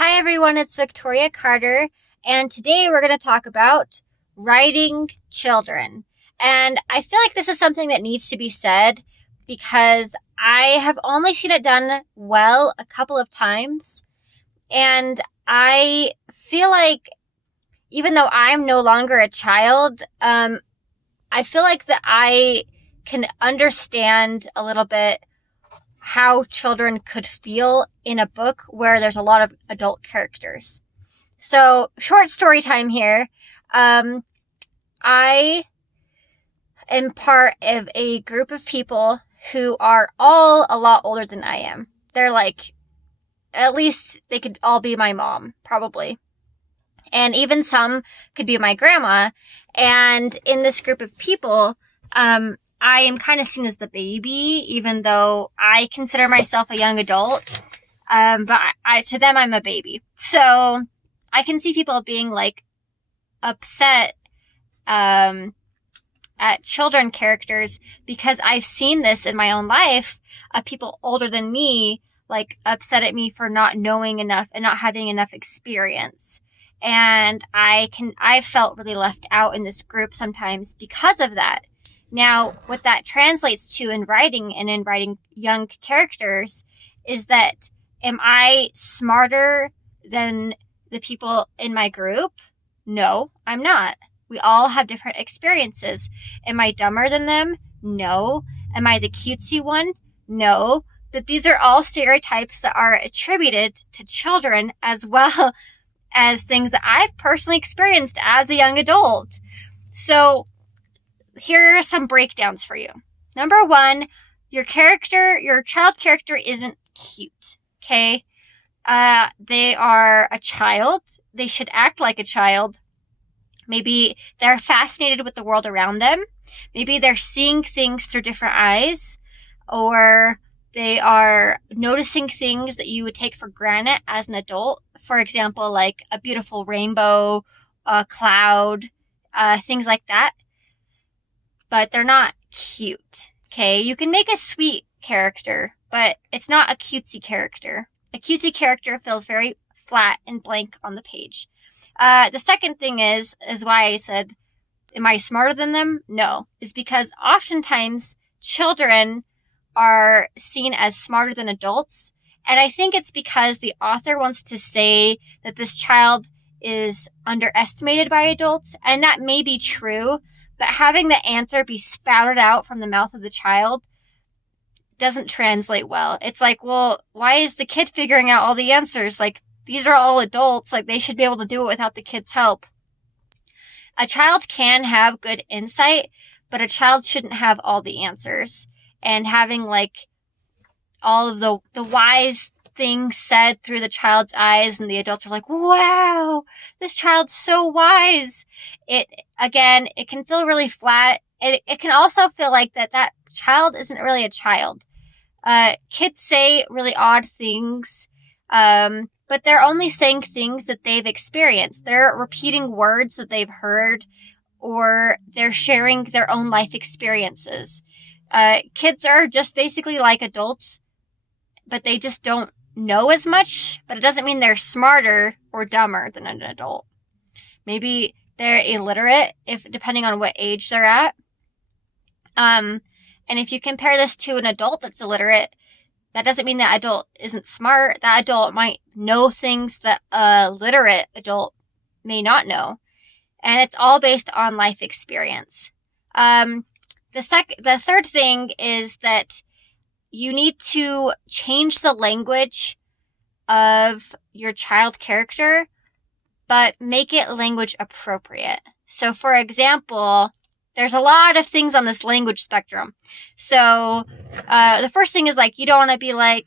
Hi everyone, it's Victoria Carter, and today we're going to talk about writing children. And I feel like this is something that needs to be said because I have only seen it done well a couple of times. And I feel like even though I'm no longer a child, I feel like that I can understand a little bit how children could feel in a book where there's a lot of adult characters. So, short story time here. I am part of a group of people who are all a lot older than I am. They're like, at least they could all be my mom, probably. And even some could be my grandma. And in this group of people, I am kind of seen as the baby, even though I consider myself a young adult. But to them, I'm a baby. So I can see people being like upset, at children characters because I've seen this in my own life of people older than me, like upset at me for not knowing enough and not having enough experience. And I felt really left out in this group sometimes because of that. Now, what that translates to in writing and in writing young characters is that am I smarter than the people in my group? No, I'm not. We all have different experiences. Am I dumber than them? No. Am I the cutesy one? No. But these are all stereotypes that are attributed to children as well as things that I've personally experienced as a young adult. So here are some breakdowns for you. Number one, your child character isn't cute. Okay. They are a child. They should act like a child. Maybe they're fascinated with the world around them. Maybe they're seeing things through different eyes, or they are noticing things that you would take for granted as an adult. For example, like a beautiful rainbow, a cloud, things like that. But they're not cute. Okay. You can make a sweet character, but it's not a cutesy character. A cutesy character feels very flat and blank on the page. The second thing is why I said, am I smarter than them? No, is because oftentimes children are seen as smarter than adults. And I think it's because the author wants to say that this child is underestimated by adults. And that may be true, but having the answer be spouted out from the mouth of the child doesn't translate well. It's like, well, why is the kid figuring out all the answers? Like, these are all adults. Like, they should be able to do it without the kid's help. A child can have good insight, but a child shouldn't have all the answers. And having like all of the wise things said through the child's eyes, and the adults are like, wow, this child's so wise. It can feel really flat. It can also feel like that child isn't really a child. Kids say really odd things. But they're only saying things that they've experienced. They're repeating words that they've heard, or they're sharing their own life experiences. Kids are just basically like adults, but they just don't know as much, but it doesn't mean they're smarter or dumber than an adult. Maybe they're illiterate, depending on what age they're at. And if you compare this to an adult that's illiterate, that doesn't mean that adult isn't smart. That adult might know things that a literate adult may not know. And it's all based on life experience. The third thing is that you need to change the language of your child character, but make it language appropriate. So for example, there's a lot of things on this language spectrum. So, the first thing is like, you don't want to be like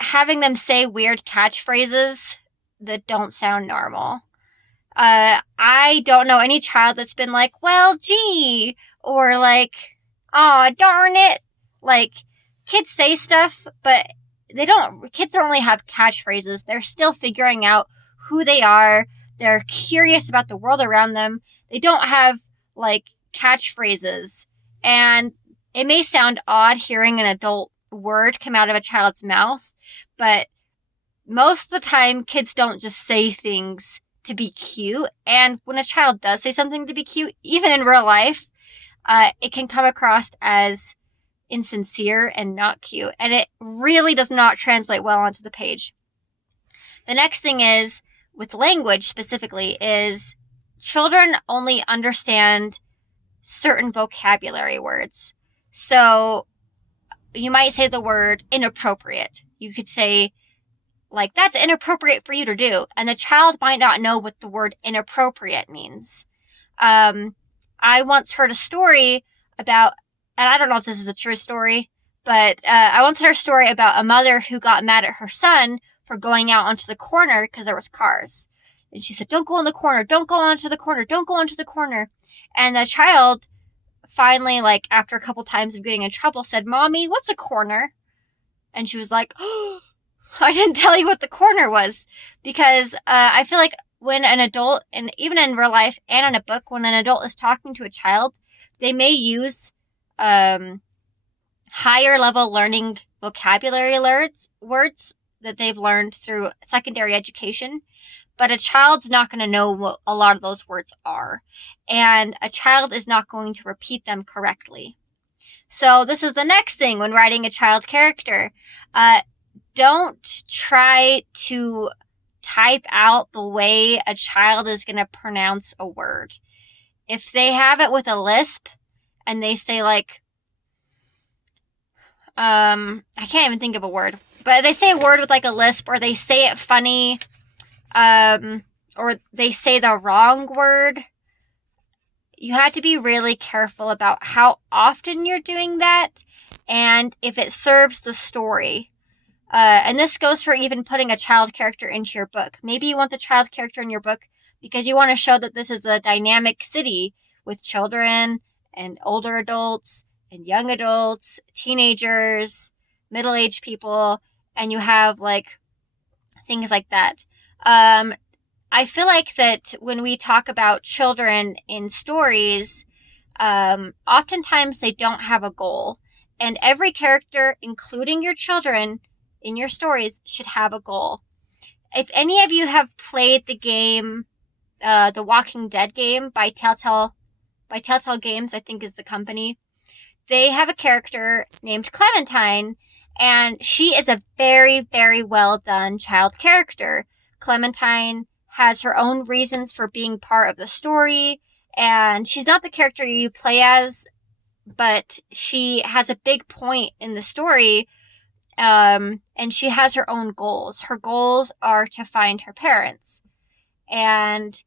having them say weird catchphrases that don't sound normal. I don't know any child that's been like, well, gee, or like, aw, darn it. Like, kids say stuff, but kids don't really have catchphrases. They're still figuring out who they are. They're curious about the world around them. They don't have like catchphrases, and it may sound odd hearing an adult word come out of a child's mouth, but most of the time, kids don't just say things to be cute. And when a child does say something to be cute, even in real life, it can come across as insincere and not cute. And it really does not translate well onto the page. The next thing is, with language specifically, is children only understand certain vocabulary words. So you might say the word inappropriate. You could say, like, that's inappropriate for you to do. And the child might not know what the word inappropriate means. I once heard a story about, and I don't know if this is a true story, but I once heard a story about a mother who got mad at her son for going out onto the corner because there was cars. And she said, don't go on the corner, don't go onto the corner, don't go onto the corner. And the child finally, like, after a couple times of getting in trouble, said, Mommy, what's a corner? And she was like, oh, I didn't tell you what the corner was. Because I feel like when an adult, and even in real life and in a book, when an adult is talking to a child, they may use higher level learning vocabulary words that they've learned through secondary education. But a child's not going to know what a lot of those words are. And a child is not going to repeat them correctly. So this is the next thing when writing a child character. Don't try to type out the way a child is going to pronounce a word. If they have it with a lisp and they say, like, I can't even think of a word, but they say a word with like a lisp, or they say it funny, or they say the wrong word, you have to be really careful about how often you're doing that and if it serves the story. And this goes for even putting a child character into your book. Maybe you want the child character in your book because you want to show that this is a dynamic city with children and older adults and young adults, teenagers, middle-aged people, and you have like things like that. I feel like that when we talk about children in stories, oftentimes they don't have a goal. And every character, including your children in your stories, should have a goal. If any of you have played the game, the Walking Dead game by Telltale Games, I think is the company, they have a character named Clementine, and she is a very, very well done child character. Clementine has her own reasons for being part of the story, and she's not the character you play as, but she has a big point in the story, and she has her own goals. Her goals are to find her parents, and,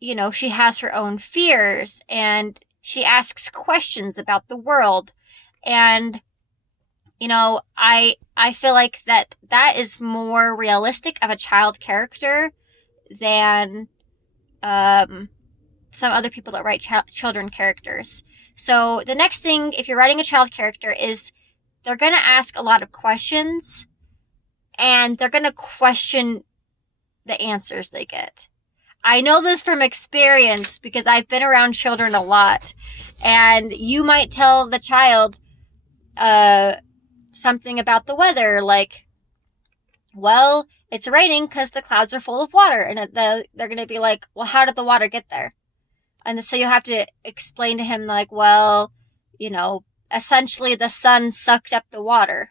you know, she has her own fears, and she asks questions about the world, and, you know, I feel like that is more realistic of a child character than some other people that write children characters. So the next thing, if you're writing a child character, is they're going to ask a lot of questions, and they're going to question the answers they get. I know this from experience because I've been around children a lot, and you might tell the child something about the weather, like, well, it's raining because the clouds are full of water. And they're going to be like, well, how did the water get there? And so you have to explain to him, like, well, you know, essentially the sun sucked up the water.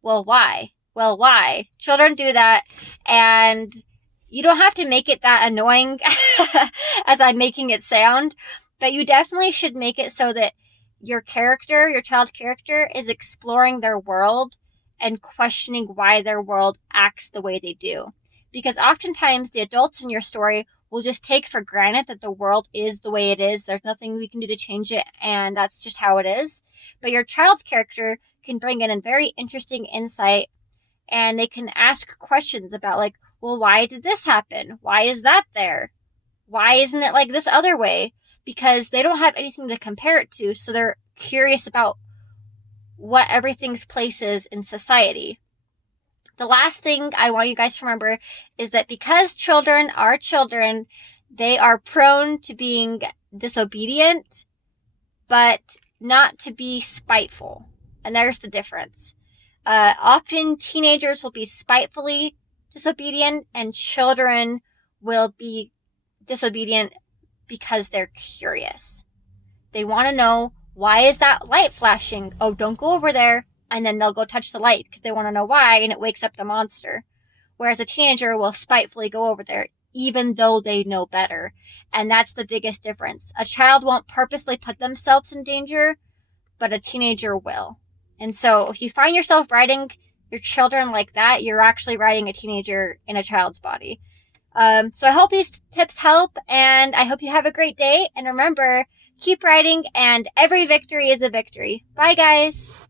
Well, why? Well, why? Children do that. And you don't have to make it that annoying as I'm making it sound, but you definitely should make it so that your character, your child character, is exploring their world and questioning why their world acts the way they do. Because oftentimes the adults in your story will just take for granted that the world is the way it is. There's nothing we can do to change it, and that's just how it is. But your child character can bring in a very interesting insight, and they can ask questions about, like, well, why did this happen? Why is that there? Why isn't it like this other way? Because they don't have anything to compare it to, so they're curious about what everything's place is in society. The last thing I want you guys to remember is that because children are children, they are prone to being disobedient, but not to be spiteful. And there's the difference. Often teenagers will be spitefully disobedient, and children will be disobedient because they're curious. They want to know, why is that light flashing? Oh, don't go over there. And then they'll go touch the light because they want to know why, and it wakes up the monster. Whereas a teenager will spitefully go over there, even though they know better. And that's the biggest difference. A child won't purposely put themselves in danger, but a teenager will. And so if you find yourself writing your children like that, you're actually writing a teenager in a child's body. So I hope these tips help, and I hope you have a great day. And remember, keep writing, and every victory is a victory. Bye, guys.